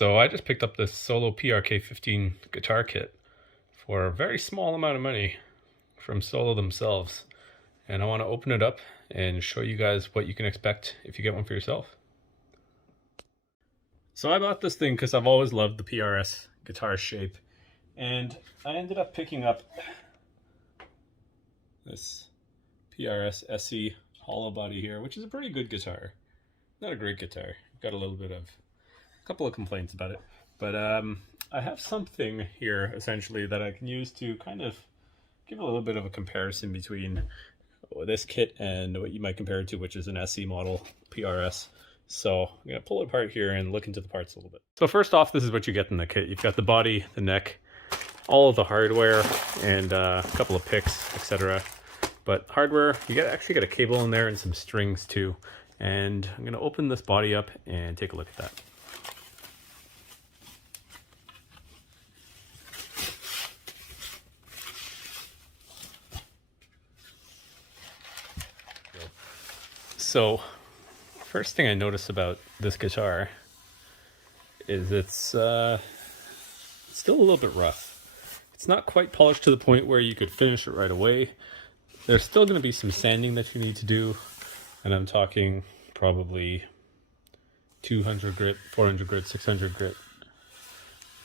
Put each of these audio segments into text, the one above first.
So I just picked up this Solo PRK 15 guitar kit for a very small amount of money from Solo themselves. And I want to open it up and show you guys what you can expect if you get one for yourself. So I bought this thing because I've always loved the PRS guitar shape. And I ended up picking up this PRS SE hollow body here, which is a pretty good guitar. Not a great guitar. Got a couple of complaints about it. But I have something here, essentially, that I can use to kind of give a little bit of a comparison between this kit and what you might compare it to, which is an SE model PRS. So I'm going to pull it apart here and look into the parts a little bit. So first off, this is what you get in the kit. You've got the body, the neck, all of the hardware, and a couple of picks, etc. But hardware, you actually get a cable in there and some strings too. And I'm going to open this body up and take a look at that. So, first thing I notice about this guitar is it's still a little bit rough. It's not quite polished to the point where you could finish it right away. There's still going to be some sanding that you need to do, and I'm talking probably 200 grit, 400 grit, 600 grit.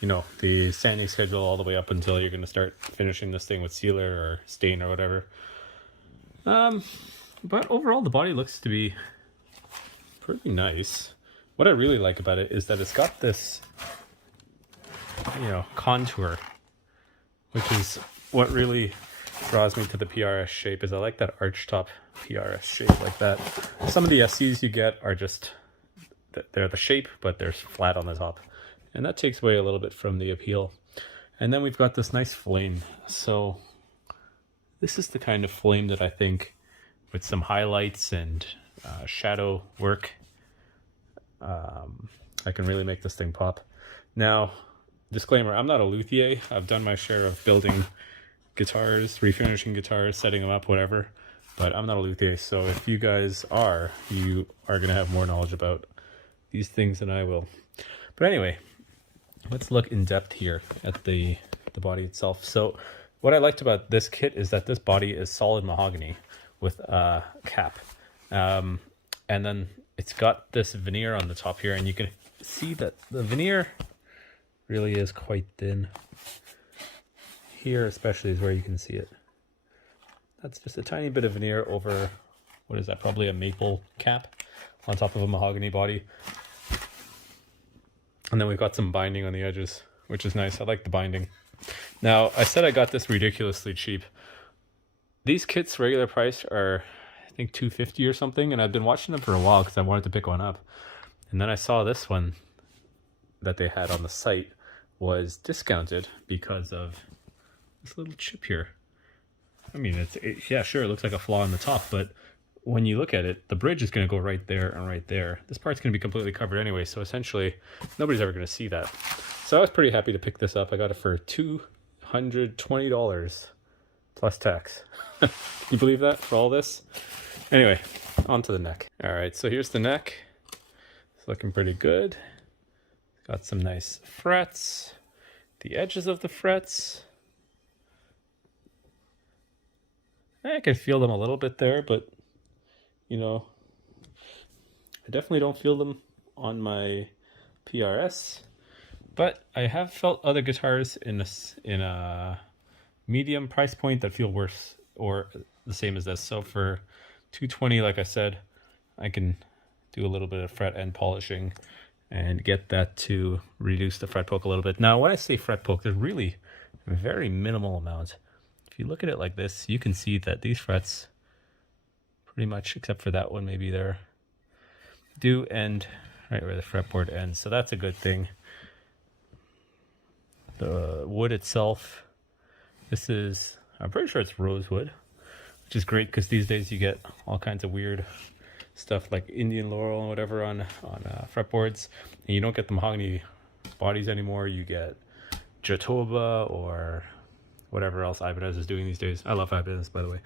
You know, the sanding schedule all the way up until you're going to start finishing this thing with sealer or stain or whatever. But overall, the body looks to be pretty nice. What I really like about it is that it's got this, contour, which is what really draws me to the PRS shape. Is I like that archtop PRS shape like that. Some of the SEs you get are just, they're the shape, but they're flat on the top. And that takes away a little bit from the appeal. And then we've got this nice flame. So this is the kind of flame that I think, with some highlights and shadow work, I can really make this thing pop. Now, disclaimer, I'm not a luthier. I've done my share of building guitars, refinishing guitars, setting them up, whatever. But I'm not a luthier, so if you guys are, you are going to have more knowledge about these things than I will. But anyway, let's look in depth here at the body itself. So what I liked about this kit is that this body is solid mahogany with a cap, and then it's got this veneer on the top here, and you can see that the veneer really is quite thin. Here especially is where you can see it. That's just a tiny bit of veneer over, what is that, probably a maple cap on top of a mahogany body. And then we've got some binding on the edges, which is nice. I like the binding. Now, I said I got this ridiculously cheap. These kits regular price are, I think, $250 or something, and I've been watching them for a while because I wanted to pick one up. And then I saw this one that they had on the site was discounted because of this little chip here. I mean, yeah, sure, it looks like a flaw in the top, but when you look at it, the bridge is going to go right there and right there. This part's going to be completely covered anyway, so essentially nobody's ever going to see that. So I was pretty happy to pick this up. I got it for $220 plus tax. You believe that for all this? Anyway, on to the neck. All right, so here's the neck. It's looking pretty good. Got some nice frets. The edges of the frets, I can feel them a little bit there, but I definitely don't feel them on my PRS. But I have felt other guitars in a medium price point that feel worse or the same as this. So for $220, like I said, I can do a little bit of fret end polishing and get that to reduce the fret poke a little bit. Now, when I say fret poke, there's really a very minimal amount. If you look at it like this, you can see that these frets, pretty much, except for that one, maybe there, do end right where the fretboard ends. So that's a good thing. The wood itself, this is, I'm pretty sure it's rosewood, which is great because these days you get all kinds of weird stuff like Indian laurel and whatever on fretboards, and you don't get the mahogany bodies anymore. You get Jatoba or whatever else Ibanez is doing these days. I love Ibanez, by the way.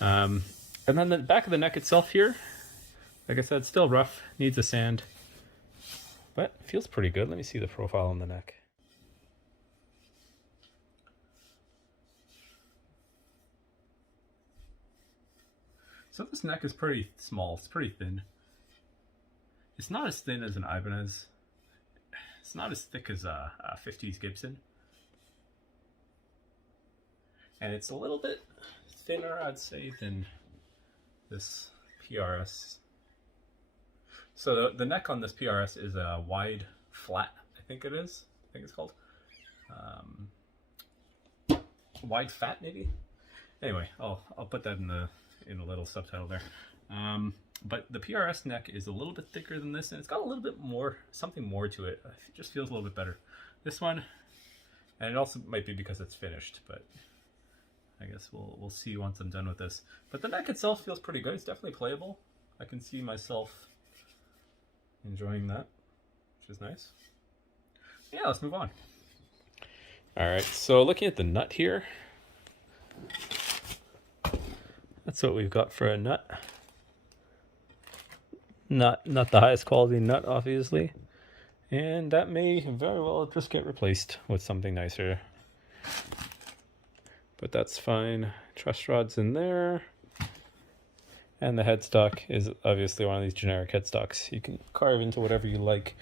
And then the back of the neck itself here, like I said, still rough, needs a sand. but it feels pretty good. Let me see the profile on the neck. So this neck is pretty small, it's pretty thin. It's not as thin as an Ibanez. It's not as thick as a 50s Gibson. And it's a little bit thinner, I'd say, than this PRS. So the neck on this PRS is a wide flat, I think it is. I think it's called. Wide fat, maybe? Anyway, I'll put that in a little subtitle there. But the PRS neck is a little bit thicker than this, and it's got a little bit more, something more to it. It just feels a little bit better. This one, and it also might be because it's finished, but I guess we'll see once I'm done with this. But the neck itself feels pretty good. It's definitely playable. I can see myself enjoying that, which is nice. Yeah, let's move on. All right, so looking at the nut here, that's what we've got for a nut. Not the highest quality nut, obviously, and that may very well just get replaced with something nicer. But that's fine. Truss rod's in there, and the headstock is obviously one of these generic headstocks. You can carve into whatever you like.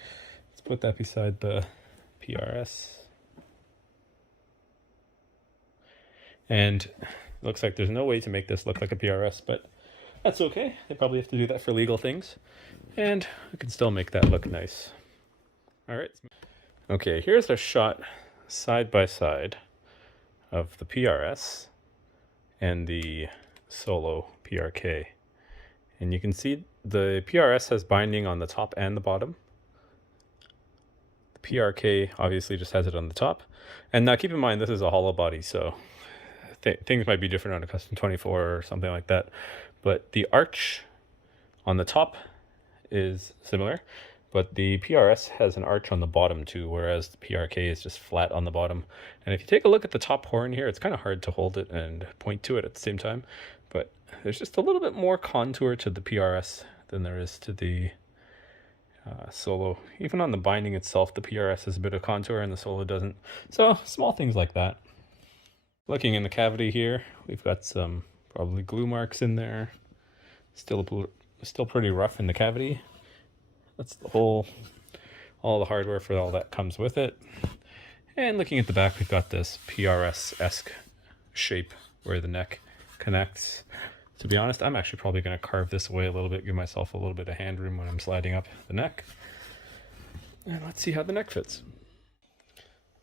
Let's put that beside the PRS. And it looks like there's no way to make this look like a PRS, but that's okay. They probably have to do that for legal things. And I can still make that look nice. All right. Okay, here's a shot side by side of the PRS and the Solo PRK. And you can see the PRS has binding on the top and the bottom. The PRK obviously just has it on the top. And now keep in mind, this is a hollow body, so things might be different on a Custom 24 or something like that. But the arch on the top is similar, but the PRS has an arch on the bottom too, whereas the PRK is just flat on the bottom. And if you take a look at the top horn here, it's kind of hard to hold it and point to it at the same time, but there's just a little bit more contour to the PRS than there is to the Solo. Even on the binding itself, the PRS has a bit of contour and the Solo doesn't. So small things like that. Looking in the cavity here, we've got some probably glue marks in there. Still pretty rough in the cavity. That's all the hardware for all that comes with it. And looking at the back, we've got this PRS-esque shape where the neck connects. To be honest, I'm actually probably going to carve this away a little bit, give myself a little bit of hand room when I'm sliding up the neck. And let's see how the neck fits.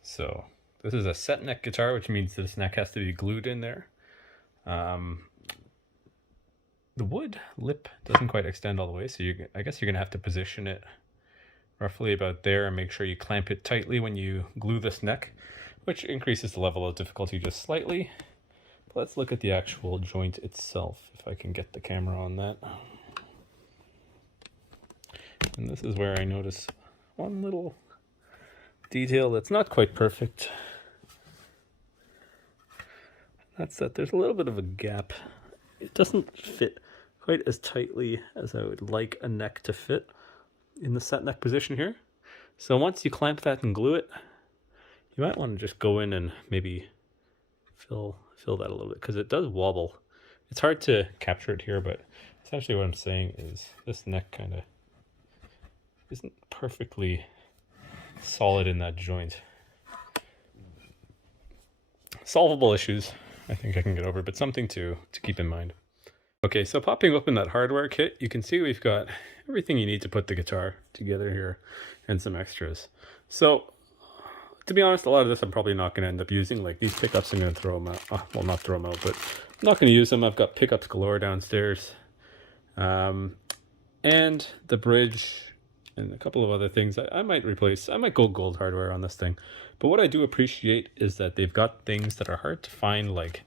So this is a set neck guitar, which means this neck has to be glued in there. The wood lip doesn't quite extend all the way, so I guess you're going to have to position it roughly about there and make sure you clamp it tightly when you glue this neck, which increases the level of difficulty just slightly. But let's look at the actual joint itself, if I can get the camera on that. And this is where I notice one little detail that's not quite perfect. That's that there's a little bit of a gap. It doesn't fit quite as tightly as I would like a neck to fit in the set neck position here. So once you clamp that and glue it, you might want to just go in and maybe fill that a little bit, because it does wobble. It's hard to capture it here, but essentially what I'm saying is this neck kind of isn't perfectly solid in that joint. Solvable issues I think I can get over, but something to keep in mind. Okay, so popping open that hardware kit, you can see we've got everything you need to put the guitar together here and some extras. So, to be honest, a lot of this I'm probably not going to end up using. Like these pickups, I'm going to throw them out. Well, not throw them out, but I'm not going to use them. I've got pickups galore downstairs. And the bridge and a couple of other things I might replace. I might go gold hardware on this thing. But what I do appreciate is that they've got things that are hard to find, like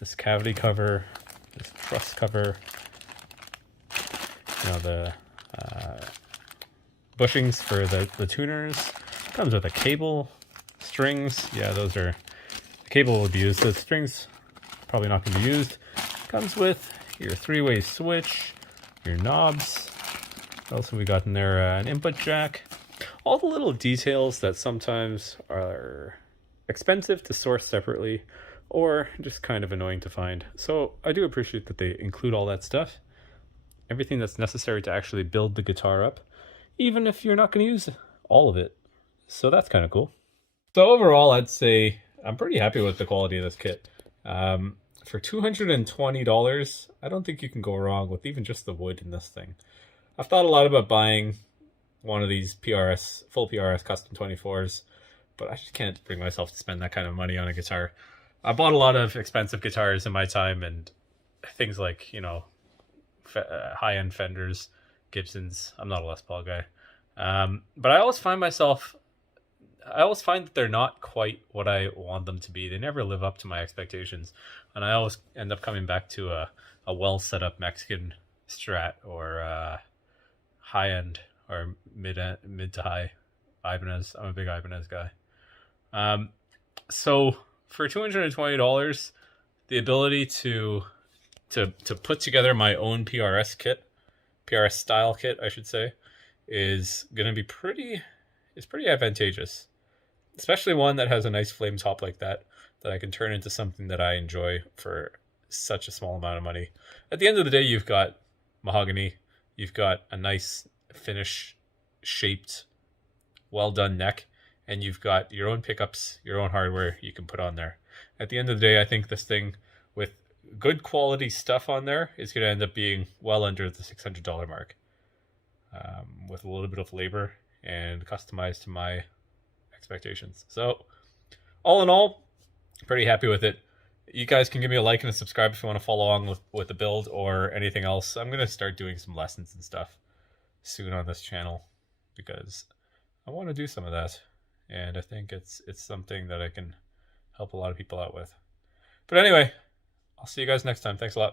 this cavity cover, this truss cover, you know, the bushings for the tuners. Comes with a cable, strings. Yeah, those are, the cable will be used. The strings probably not going to be used. Comes with your three-way switch, your knobs. What else have we got in there? An input jack. all the little details that sometimes are expensive to source separately or just kind of annoying to find. So I do appreciate that they include all that stuff, everything that's necessary to actually build the guitar up, even if you're not going to use all of it. So that's kind of cool. So overall, I'd say I'm pretty happy with the quality of this kit. For $220, I don't think you can go wrong with even just the wood in this thing. I've thought a lot about buying one of these PRS, full PRS custom 24s, but I just can't bring myself to spend that kind of money on a guitar. I bought a lot of expensive guitars in my time, and things like, you know, high-end Fenders, Gibsons. I'm not a Les Paul guy. But I always find that they're not quite what I want them to be. They never live up to my expectations. And I always end up coming back to a well set up Mexican Strat or high-end or mid to high Ibanez. I'm a big Ibanez guy. So for $220, the ability to put together my own PRS kit, PRS style kit, I should say, is going to be pretty advantageous. Especially one that has a nice flame top like that I can turn into something that I enjoy for such a small amount of money. At the end of the day, you've got mahogany, you've got a nice finish shaped, well done neck, and you've got your own pickups, your own hardware you can put on there. At the end of the day, I think this thing with good quality stuff on there is going to end up being well under the $600 mark, with a little bit of labor and customized to my expectations. So all in all, pretty happy with it. You guys can give me a like and a subscribe if you want to follow along with the build or anything else. I'm going to start doing some lessons and stuff soon on this channel because I want to do some of that, and I think it's something that I can help a lot of people out with. But anyway, I'll see you guys next time. Thanks a lot.